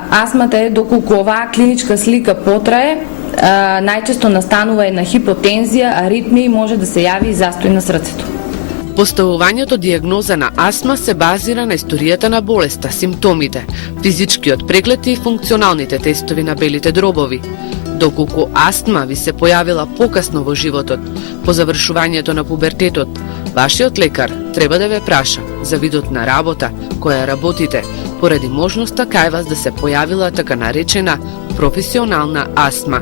Астмата е доколку оваа клиничка слика потрае, најчесто настанува една хипотензија, аритмија и може да се јави и застој на срцето. Поставувањето дијагноза на астма се базира на историјата на болеста, симптомите, физичкиот преглед и функционалните тестови на белите дробови. Доколку астма ви се појавила покасно во животот, по завршувањето на пубертетот, вашиот лекар треба да ве праша за видот на работа која работите, поради можноста кај вас да се појавила така наречена професионална астма.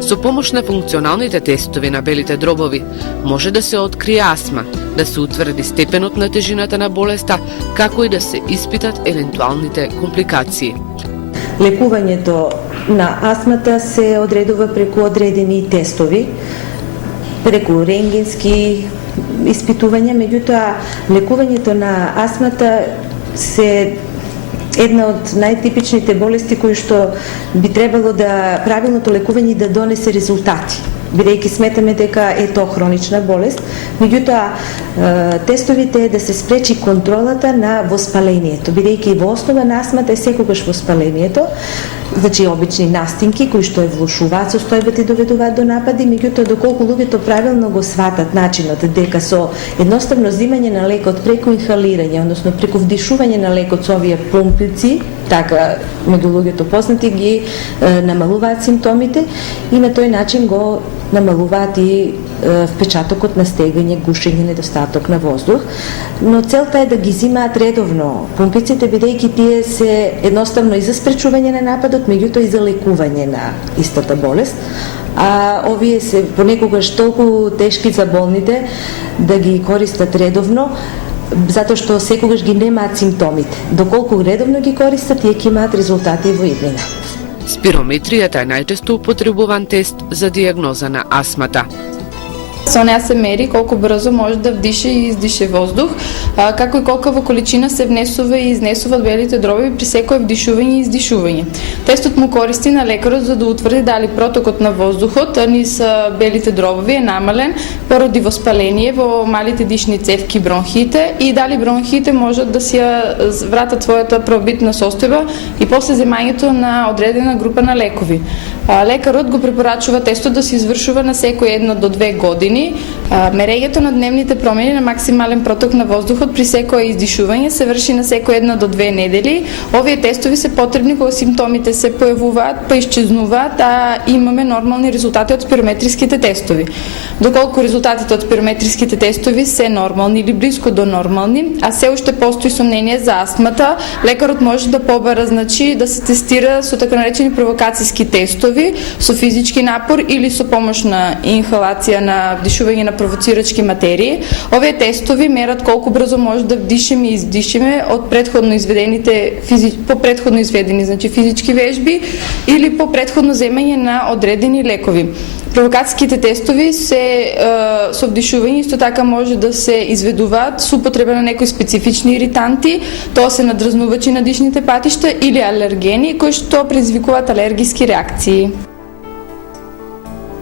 Со помош на функционалните тестови на белите дробови може да се открие астма, да се утврди степенот на тежината на болеста, како и да се испитат евентуалните компликации. Лекувањето на астмата се одредува преку одредени тестови, преку рентгенски испитувања, меѓутоа лекувањето на астмата се една од најтипичните болести кои што би требало да правилното лекување да донесе резултати, бидејќи сметаме дека е тоа хронична болест, меѓутоа тестовите е да се спречи контролата на воспалението, бидејќи во основа на астмата е секогаш воспалението, значи обични настинки кои што е влошуваат состојбата и доведуваат до напади, меѓутоа доколку луѓето правилно го сватат начинот дека со едноставно земање на лекот преку инхалирање, односно преку вдишување на лекот со овие помпици, така меѓу луѓето познати, ги намалуваат симптомите и на тој начин го намалуваат и впечатокот на стегање, гушење, недостаток на воздух, но целта е да ги зимаат редовно помпиците, бидејќи тие се едноставно и за спречување на нападот, меѓутоа и за лекување на истата болест. А овие се понекогаш толку тешки за болните да ги користат редовно, затоа што секогаш ги немаат симптомите. Доколку редовно ги користат, тие ќе имаат резултати во иднина. Спирометријата е најчесто употребуван тест за дијагноза на астмата. Со неа се мери колку брзо може да вдише и издише воздух, како и колкава количина се внесува и изнесува од белите дробови при секое вдишување и издишување. Тестот му користи на лекарот за да утврди дали протокот на воздухот низ белите дробови е намален поради воспаление во малите дишни цевки, бронхите, и дали бронхите можат да си ја вратат својата пробитна состојба и после земањето на одредена група на лекови. Лекарот го препорачува тестот да се извршува на секој 1 до 2 години. Мерењето на дневните промени на максимален проток на воздухот при секое издишување се врши на секој 1 до 2 недели. Овие тестови се потребни кога симптомите се појавуваат, па исчезнуваат, а имаме нормални резултати од спирометриските тестови. Доколку резултатите од спирометриските тестови се нормални или близко до нормални, а се уште постои сомнение за астмата, лекарот може да побара, значи да се тестира со така наречени провокацијски тестови, со физички напор или со помош на инхалација на вдишување на провоцирачки материи. Овие тестови мерат колку брзо може да вдишеме и издишеме од претходно изведените по претходно изведени, значи физички вежби или по претходно земање на одредени лекови. Провокацијските тестови се со вдишување исто така може да се изведуваат со употреба на некои специфични иританти, тоа се надразнувачи на дишните патишта или алергени кои што предизвикуваат алергиски реакции.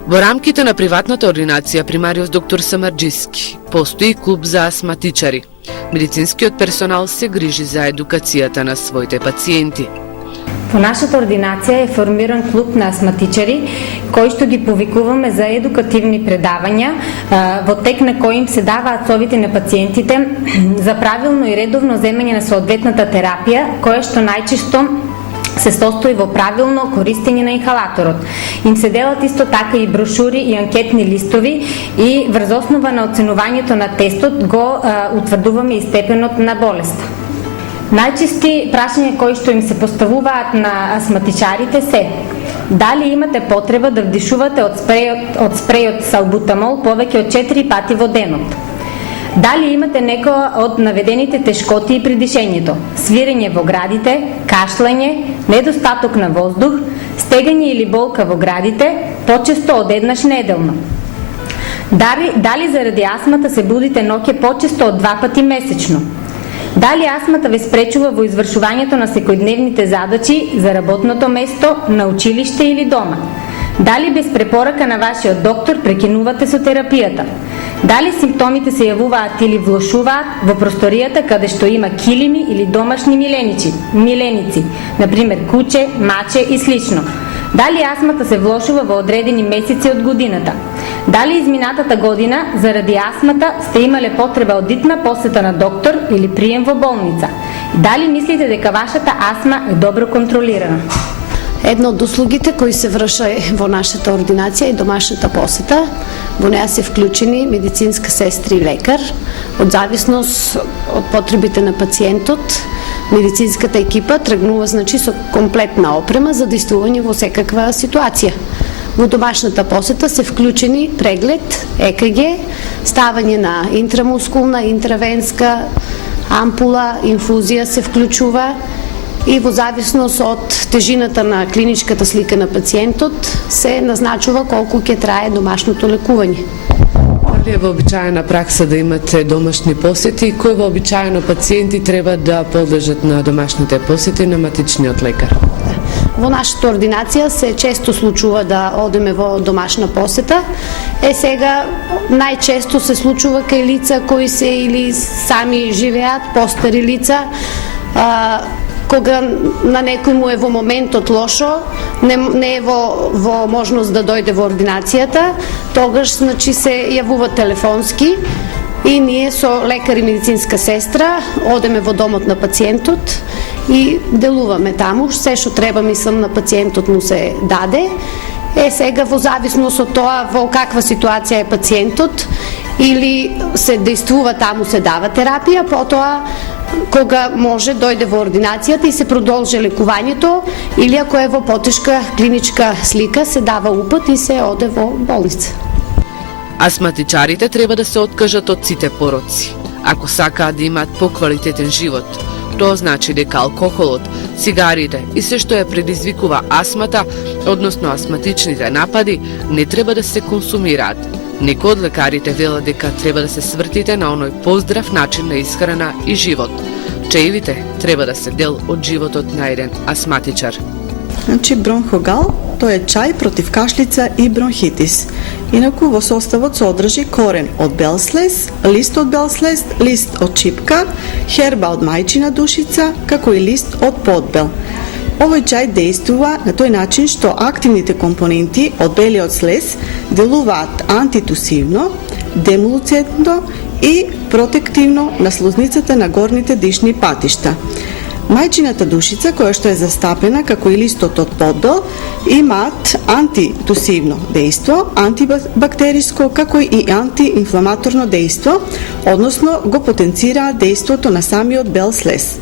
Во рамките на приватната ординација примариус доктор Самарџиски постои клуб за астматичари. Медицинскиот персонал се грижи за едукацијата на своите пациенти. Во нашата ординација е формиран клуб на астматичари, кој што ги повикуваме за едукативни предавања, во тек на кои им се даваат совети на пациентите за правилно и редовно земање на соодветната терапија, која што најчесто се состои во правилно користење на инхалаторот. Им се делат исто така и брошури и анкетни листови и врз основа на оценувањето на тестот го утврдуваме и степенот на болеста. Најчести прашања кои што им се поставуваат на астматичарите се: дали имате потреба да вдишувате од спрејот салбутамол повеќе од 4 пати во денот? Дали имате некоја од наведените тешкоти при дишењето? Свирење во градите, кашлање, недостаток на воздух, стегање или болка во градите, почесто од еднаш неделно? Дали заради астмата се будите ноќе почесто од 2 пати месечно? Дали астмата ве спречува во извршувањето на секојдневните задачи за работното место, на училиште или дома? Дали без препорака на вашиот доктор прекинувате со терапијата? Дали симптомите се јавуваат или влошуваат во просторијата каде што има килими или домашни миленици, например куче, маче и слично. Дали астмата се влошува во одредени месеци од годината? Дали изминатата година заради астмата сте имале потреба од итна посета на доктор или прием во болница? Дали мислите дека вашата астма е добро контролирана? Една од услугите кои се врша во нашата ординација е домашната посета. Во неа се вклучени медицинска сестра и лекар. Од зависност од потребите на пациентот, медицинската екипа тргнува со комплетна опрема за действување во секаква ситуација. Во домашната посета се вклучени преглед, ЕКГ, ставање на интрамускулна, интравенска ампула, инфузија се вклучува и во зависност од тежината на клиничката слика на пациентот се назначува колку ќе трае домашното лекување. Дали е вообичаена пракса да имате домашни посети и кои вообичаено пациенти треба да подлежат на домашните посети на матичниот лекар? Во нашата ординација се често случува да одеме во домашна посета. Сега најчесто се случува кај лица кои се или сами живеат, постари лица, кога на некој му е во моментот лошо, не е во можност да дојде во ординацијата, тогаш се јавува телефонски и ние со лекар и медицинска сестра одеме во домот на пациентот и делуваме таму, се што треба, мислам, на пациентот му се даде. Сега во зависност од тоа во каква ситуација е пациентот, или се действува таму, се дава терапија, потоа кога може дојде во ординацијата и се продолжи лекувањето, или ако е во потешка клиничка слика, се дава упат и се оде во болница. Астматичарите треба да се откажат од сите пороци, ако сакаат да имаат поквалитетен живот. Тоа значи дека алкохолот, цигарите и се што ја предизвикува астмата, односно астматичните напади, не треба да се консумираат. Некои од лекарите велат дека треба да се свртите на оној поздрав начин на исхрана и живот. Чаевите треба да се дел од животот на еден астматичар. Бронхогал, тој е чај против кашлица и бронхитис. Инаку во составот се одржи корен од бел слез, лист од бел слез, лист од чипка, херба од мајчина душица, како и лист од подбел. Овој чај действува на тој начин што активните компоненти од белиот слез делуваат антитусивно, демолуцентно и протективно на слузницата на горните дишни патишта. Мајчината душица, која што е застапена како и листот од подбел, имаат антитусивно дејство, антибактериско, како и антиинфламаторно дејство, односно го потенцираат дејството на самиот бел слез.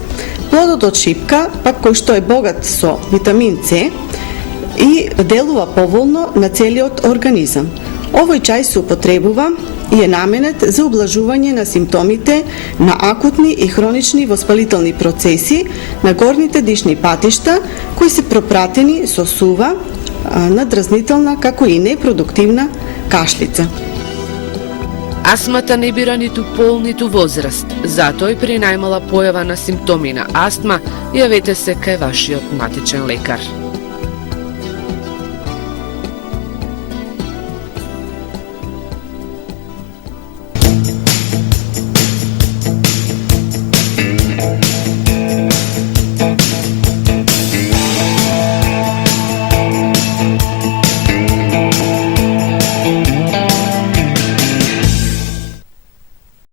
Плодот од шипка, пак кој што е богат со витамин С, и делува поволно на целиот организам. Овој чај се употребува и е наменет за ублажување на симптомите на акутни и хронични воспалителни процеси на горните дишни патишта, кои се пропратени со сува, надразнителна, како и непродуктивна кашлица. Астмата не бира ниту пол, ниту возраст, затоа и при најмала појава на симптоми на астма, јавете се кај вашиот матичен лекар.